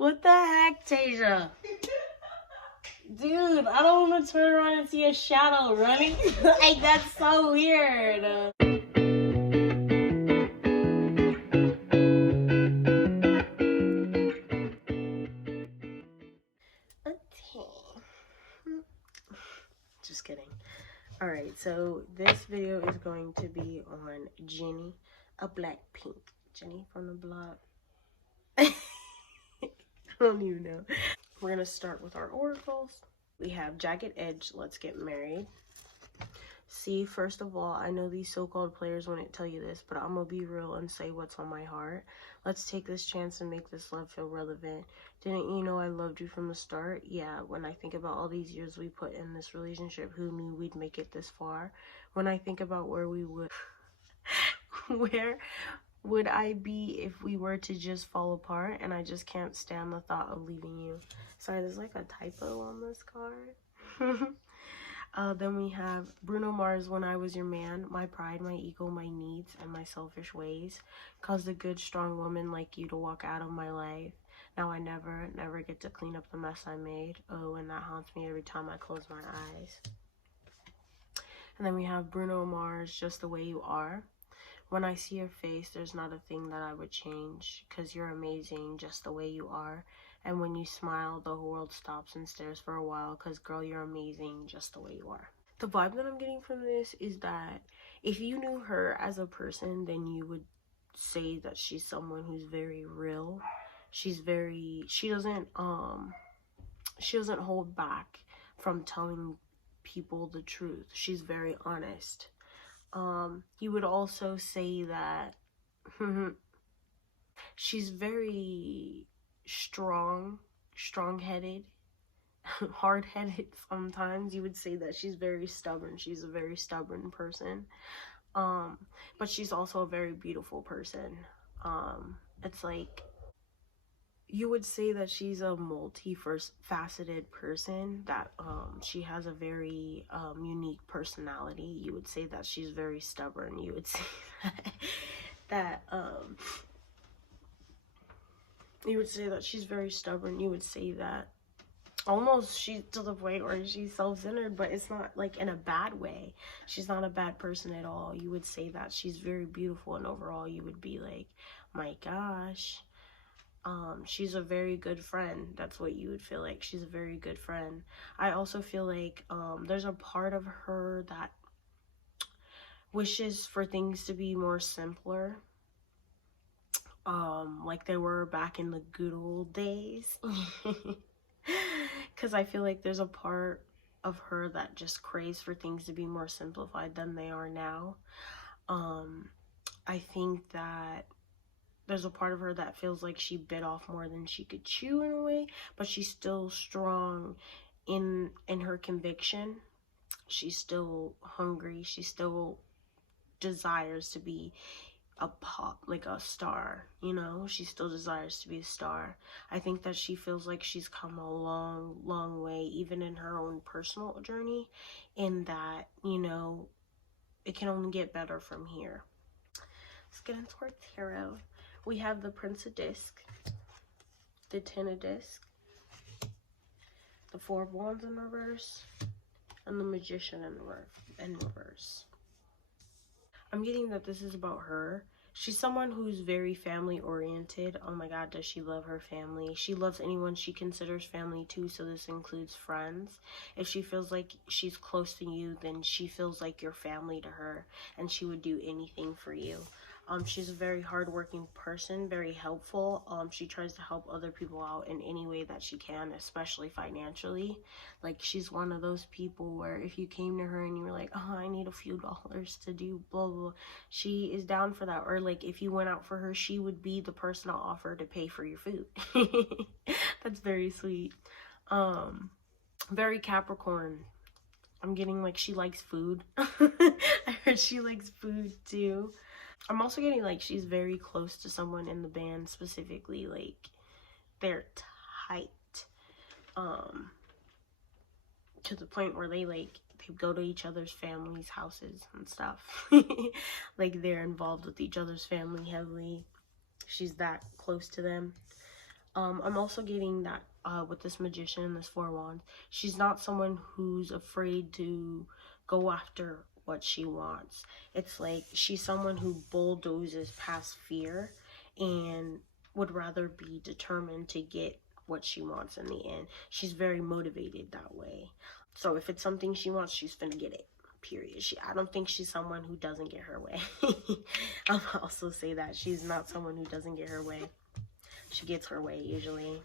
What the heck, Tasia? Dude, I don't want to turn around and see a shadow running. Like, that's so weird. Okay. Just kidding. Alright, so this video is going to be on Jennie, a BlackPink. Jennie from the block. I don't even know. We're gonna start with our oracles. We have Jagged Edge, Let's Get Married. See, first of all, I know these so-called players wouldn't tell you this, but I'm gonna be real and say what's on my heart. Let's take this chance and make this love feel relevant. Didn't you know I loved you from the start? Yeah, when I think about all these years we put in this relationship, who knew we'd make it this far? When I think about where we would... where would I be if we were to just fall apart? And I just can't stand the thought of leaving you. Sorry, there's like a typo on this card. Then we have Bruno Mars, When I Was Your Man, my pride, my ego, my needs, and my selfish ways. Caused a good, strong woman like you to walk out of my life. Now I never get to clean up the mess I made. Oh, and that haunts me every time I close my eyes. And then we have Bruno Mars, Just the Way You Are. When I see your face, there's not a thing that I would change, 'cause you're amazing just the way you are. And when you smile, the whole world stops and stares for a while, 'cause girl, you're amazing just the way you are. The vibe that I'm getting from this is that if you knew her as a person, then you would say that she's someone who's very real. She doesn't hold back from telling people the truth. She's very honest. You would also say that she's very strong-headed, hard-headed sometimes. You would say that she's very stubborn. She's a very stubborn person. But she's also a very beautiful person. It's like, you would say that she's a multi-faceted person, that she has a very unique personality. You would say that she's very stubborn. You would say that you would say that she's very stubborn. You would say that almost she's to the point where she's self-centered, but it's not like in a bad way. She's not a bad person at all. You would say that she's very beautiful, and overall you would be like, my gosh, she's a very good friend. That's what you would feel like. She's a very good friend. I also feel like there's a part of her that wishes for things to be more simpler, like they were back in the good old days. Because I feel like there's a part of her that just craves for things to be more simplified than they are now. I think that there's a part of her that feels like she bit off more than she could chew in a way, but she's still strong in her conviction. She's still hungry. She still desires to be a star, you know? She still desires to be a star. I think that she feels like she's come a long way, even in her own personal journey, in that, you know, it can only get better from here. Let's get into our tarot. We have the Prince of Disc, the Ten of Disc, the Four of Wands in reverse, and the Magician in reverse. I'm getting that this is about her. She's someone who's very family oriented. Oh my god, does she love her family? She loves anyone she considers family too, so this includes friends. If she feels like she's close to you, then she feels like you're family to her, and she would do anything for you. She's a very hardworking person, very helpful. She tries to help other people out in any way that she can, especially financially. Like, she's one of those people where if you came to her and you were like, oh, I need a few dollars to do blah, blah, blah, she is down for that. Or like, if you went out for her, she would be the person to offer to pay for your food. That's very sweet. Very Capricorn. I'm getting like she likes food. I heard she likes food too. I'm also getting like she's very close to someone in the band, specifically like they're tight, to the point where they go to each other's families' houses and stuff. Like they're involved with each other's family heavily. She's that close to them. I'm also getting that with this magician and this four wands, she's not someone who's afraid to go after what she wants. It's like she's someone who bulldozes past fear and would rather be determined to get what she wants in the end. She's very motivated that way. So if it's something she wants, she's gonna get it. Period. I don't think she's someone who doesn't get her way. I'll also say that she's not someone who doesn't get her way. She gets her way usually.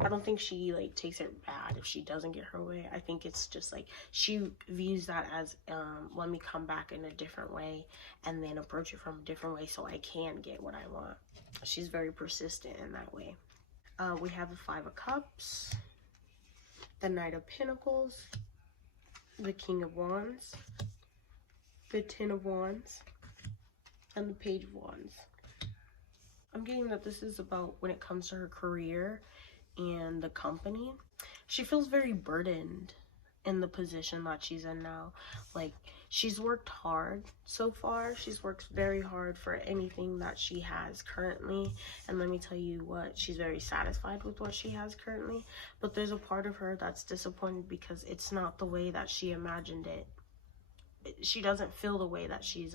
I don't think she like takes it bad if she doesn't get her way. I think it's just like she views that as let me come back in a different way and then approach it from a different way so I can get what I want. She's very persistent in that way. We have the Five of Cups, the Knight of Pentacles, the King of Wands, the Ten of Wands, and the Page of Wands. I'm getting that this is about when it comes to her career and the company. She feels very burdened in the position that she's in now. Like, she's worked hard so far. She's worked very hard for anything that she has currently. And let me tell you what, she's very satisfied with what she has currently. But there's a part of her that's disappointed because it's not the way that she imagined it. She doesn't feel the way that she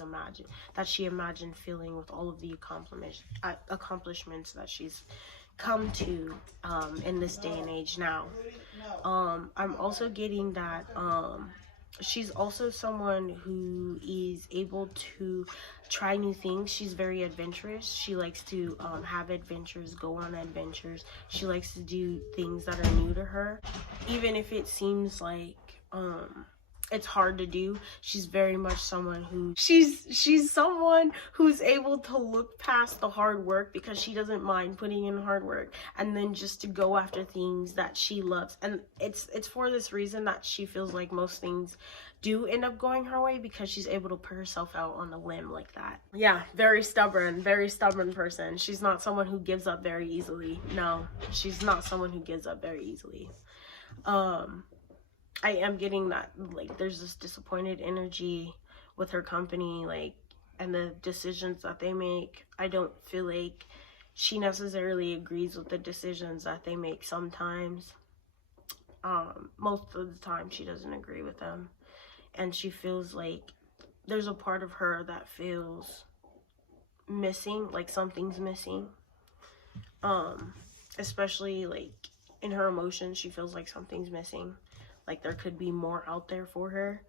imagined feeling with all of the accomplishments that she's come to in this day and age now. I'm also getting that she's also someone who is able to try new things. She's very adventurous. She likes to have adventures, go on adventures. She likes to do things that are new to her, even if it seems like it's hard to do. She's very much someone who she's someone who's able to look past the hard work because she doesn't mind putting in hard work and then just to go after things that she loves. And it's for this reason that she feels like most things do end up going her way, because she's able to put herself out on a limb like that. Yeah, very stubborn person. She's not someone who gives up very easily. No, she's not someone who gives up very easily. I am getting that, like, there's this disappointed energy with her company, like, and the decisions that they make. I don't feel like she necessarily agrees with the decisions that they make sometimes. Most of the time, she doesn't agree with them. And she feels like there's a part of her that feels missing, like something's missing. Especially, like, in her emotions, she feels like something's missing. Like there could be more out there for her.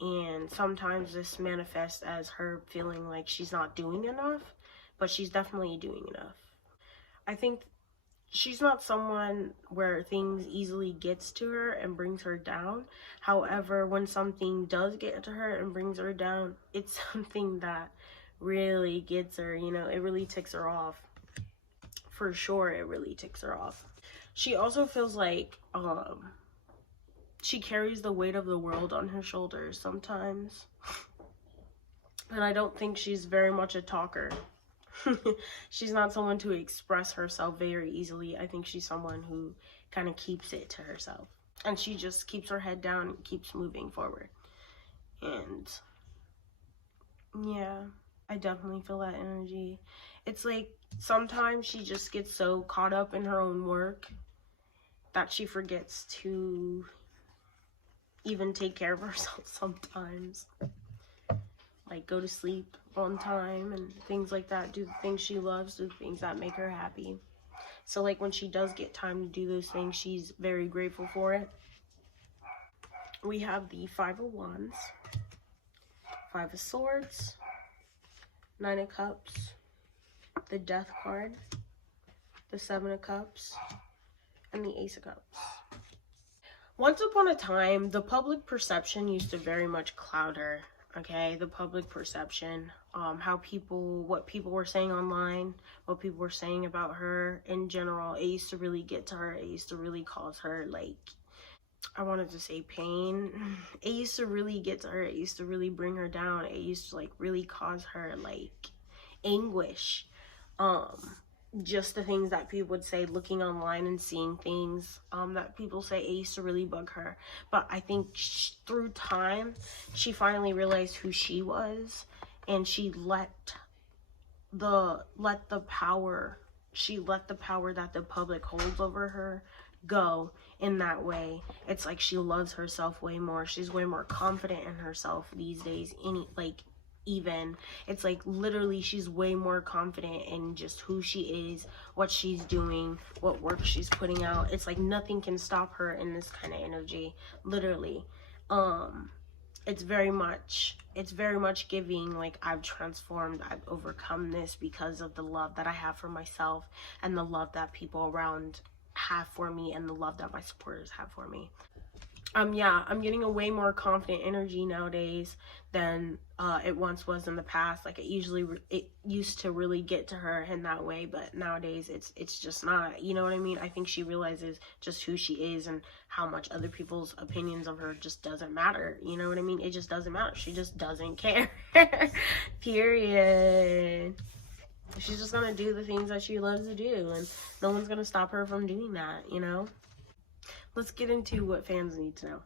And sometimes this manifests as her feeling like she's not doing enough, but she's definitely doing enough. I think she's not someone where things easily gets to her and brings her down. However, when something does get to her and brings her down, it's something that really gets her, you know, it really ticks her off. For sure, it really ticks her off. She also feels like, she carries the weight of the world on her shoulders sometimes. And I don't think she's very much a talker. She's not someone to express herself very easily. I think she's someone who kind of keeps it to herself. And she just keeps her head down and keeps moving forward. And yeah, I definitely feel that energy. It's like sometimes she just gets so caught up in her own work that she forgets to even take care of herself sometimes. Like go to sleep on time and things like that. Do the things she loves, do the things that make her happy. So like when she does get time to do those things, she's very grateful for it. We have the Five of Wands, Five of Swords, Nine of Cups, the Death card, the Seven of Cups, and the Ace of Cups. Once upon a time, the public perception used to very much cloud her, okay? The public perception, what people were saying online, what people were saying about her in general, it used to really get to her. It used to really cause her, like, I wanted to say pain. It used to really get to her. It used to really bring her down. It used to, like, really cause her, like, anguish. Just the things that people would say, looking online and seeing things that people say, it used to really bug her. But I think through time, she finally realized who she was, and she let let the power, she let the power that the public holds over her go in that way. It's like she loves herself way more. She's way more confident in herself these days. Even it's like literally she's way more confident in just who she is, what she's doing, what work she's putting out. It's like nothing can stop her in this kind of energy, literally. It's very much giving like I've transformed, I've overcome this because of the love that I have for myself and the love that people around have for me and the love that my supporters have for me. Yeah, I'm getting a way more confident energy nowadays than it once was in the past. Like it used to really get to her in that way, but nowadays it's just not, you know what I mean? I think she realizes just who she is and how much other people's opinions of her just doesn't matter. You know what I mean? It just doesn't matter. She just doesn't care. Period. She's just gonna do the things that she loves to do, and no one's gonna stop her from doing that, you know? Let's get into what fans need to know.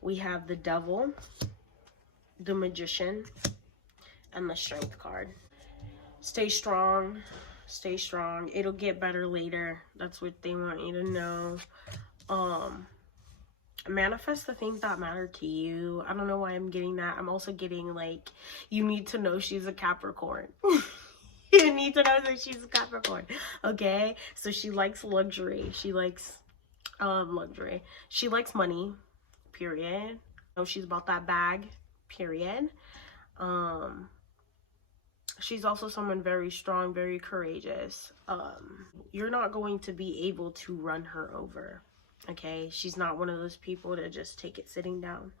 We have the Devil, the Magician, and the Strength card. Stay strong. Stay strong. It'll get better later. That's what they want you to know. Manifest the things that matter to you. I don't know why I'm getting that. I'm also getting like, you need to know she's a Capricorn. You need to know that she's a Capricorn. Okay? So she likes luxury. She likes luxury. She likes money, period. No, she's about that bag, period. She's also someone very strong, very courageous. You're not going to be able to run her over, okay? She's not one of those people to just take it sitting down.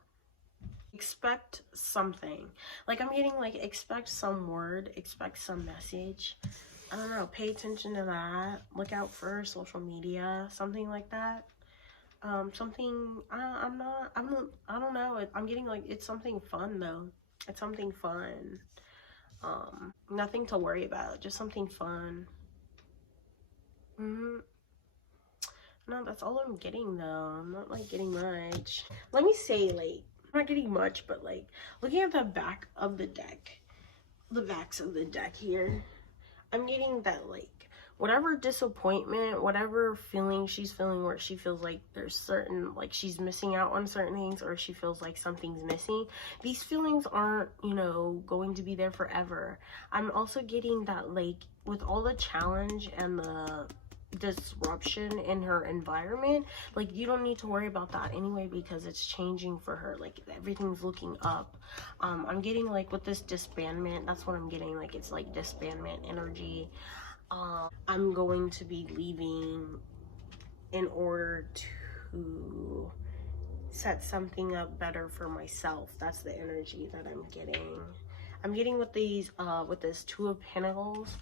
Expect something. Like I'm getting like, expect some word, expect some message. I don't know, pay attention to that. Look out for social media, something like that. Something, I don't know. I'm getting like, it's something fun though. It's something fun. Nothing to worry about, just something fun. No, that's all I'm getting though. I'm not like getting much. Let me say like, I'm not getting much, but like looking at the back of the deck, the backs of the deck here, I'm getting that like whatever disappointment, whatever feeling she's feeling where she feels like there's certain, like she's missing out on certain things or she feels like something's missing, these feelings aren't, you know, going to be there forever. I'm also getting that like with all the challenge and the disruption in her environment, like you don't need to worry about that anyway because it's changing for her. Like everything's looking up. I'm getting like with this disbandment, that's what I'm getting, like it's like disbandment energy. I'm going to be leaving in order to set something up better for myself. That's the energy that I'm getting. I'm getting with these with this Two of Pentacles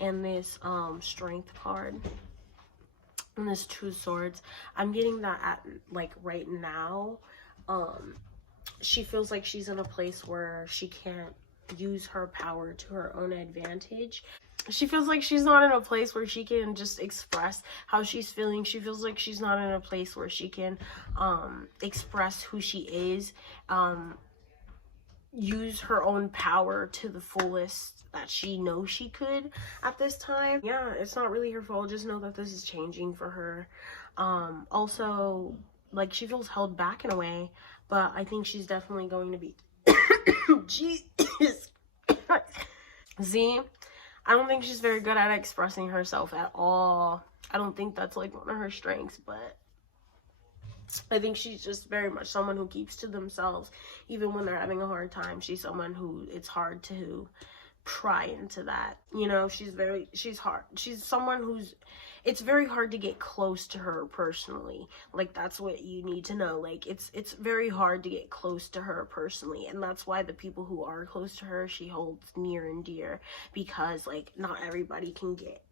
and this Strength card and this Two Swords. I'm getting that at like right now she feels like she's in a place where she can't use her power to her own advantage. She feels like she's not in a place where she can just express how she's feeling. She feels like she's not in a place where she can express who she is, use her own power to the fullest that she knows she could at this time. Yeah, it's not really her fault. Just know that this is changing for her. Also, like she feels held back in a way, but I think she's definitely going to be Jesus Z, I don't think she's very good at expressing herself at all. I don't think that's like one of her strengths, but I think she's just very much someone who keeps to themselves even when they're having a hard time. She's someone who it's hard to pry into that, you know. She's someone who's, it's very hard to get close to her personally. Like that's what you need to know. Like it's very hard to get close to her personally, and that's why the people who are close to her she holds near and dear, because like not everybody can get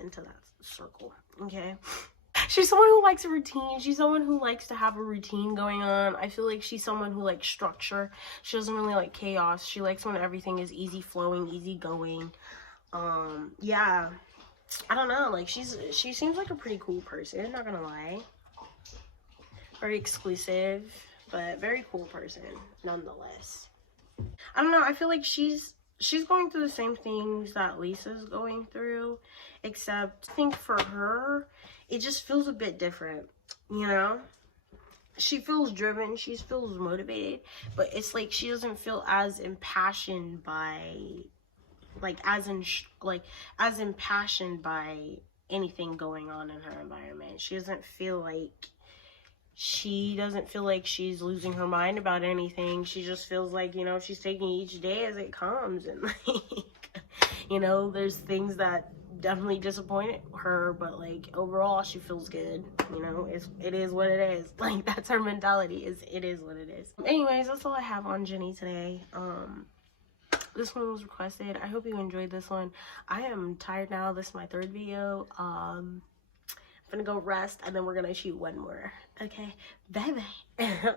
into that circle, okay? She's someone who likes a routine. She's someone who likes to have a routine going on. I feel like she's someone who likes structure. She doesn't really like chaos. She likes when everything is easy flowing, easy going. Yeah, I don't know. Like she seems like a pretty cool person, not gonna lie. Very exclusive, but very cool person nonetheless. I don't know. I feel like she's she's going through the same things that Lisa's going through, except I think for her, it just feels a bit different, you know? She feels driven, she feels motivated, but it's like she doesn't feel as impassioned by, like, as impassioned by anything going on in her environment. She doesn't feel like she's losing her mind about anything. She just feels like, you know, she's taking each day as it comes, and like, you know, there's things that definitely disappointed her, but like overall she feels good, you know. It is what it is. Like, that's her mentality, is it is what it is. Anyways, that's all I have on Jennie today. This one was requested. I hope you enjoyed this one. I am tired now. This is my 3rd video. I'm gonna go rest, and then we're gonna shoot one more. Okay, bye bye.